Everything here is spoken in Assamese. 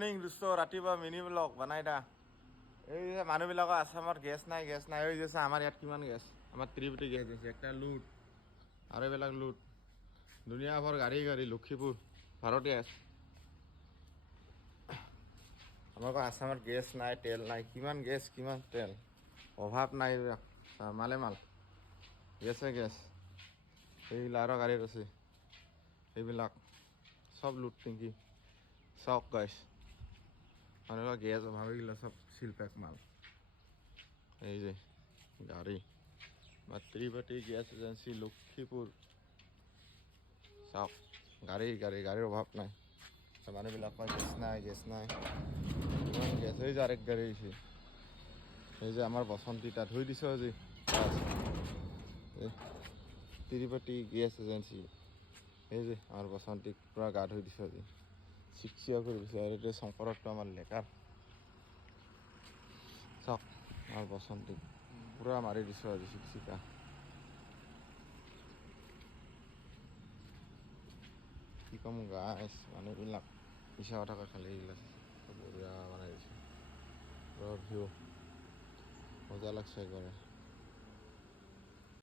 দুষ্ট ৰাতিপুৱা মিনি ব্লগ বনাই দা এই যে মানুহবিলাকৰ আছামত গেছ নাই হৈ গৈছে আমাৰ ইয়াত কিমান গেছ আমাৰ ত্ৰিপুটি গেছ দিছে একটা লুট আৰু এইবিলাক লুট দুনিয়াভৰ গাড়ী লক্ষীপুৰ ভাৰতীয় আমাৰ আছামত গেছ নাই তেল নাই কিমান গেছ কিমান তেল অভাৱ নাই মালে মাল গেছে গেছ এইবিলাক আৰু গাড়ীত আছে এইবিলাক সব লুট টেংকি চাওক গাইছ মানুহ গেছ অভাৱ হৈ গ'লে সব শিলপেক মাল এই যে গাড়ী বা ত্ৰিপাঠী গেছ এজেঞ্চি লক্ষীপুৰ চাওক গাড়ীৰ অভাৱ নাই মানুহবিলাক কয় গেছ নাই ইমান গেছ হৈ যে আৰেক গাড়ী আহিছে এই যে আমাৰ বসন্তী তাত ধুই দিছ আজি ত্ৰিপাঠী গেছ এজেঞ্চি এই যে আমাৰ বসন্তীক পুৰা গা ধুই দিছ আজি চিকচিয়া কৰি দিছে আৰু এইটো শংকৰতটো আমাৰ লেকাৰ চাওক আমাৰ বসন্তীক পুৰা মাৰি দিছ আজি চিকচিকা কি কম গাইছ মানুহবিলাক মিছা কথা কৈ খালি এইবিলাক বঢ়িয়া বনাই দিছে ভিউ মজা লাগছে একবাৰে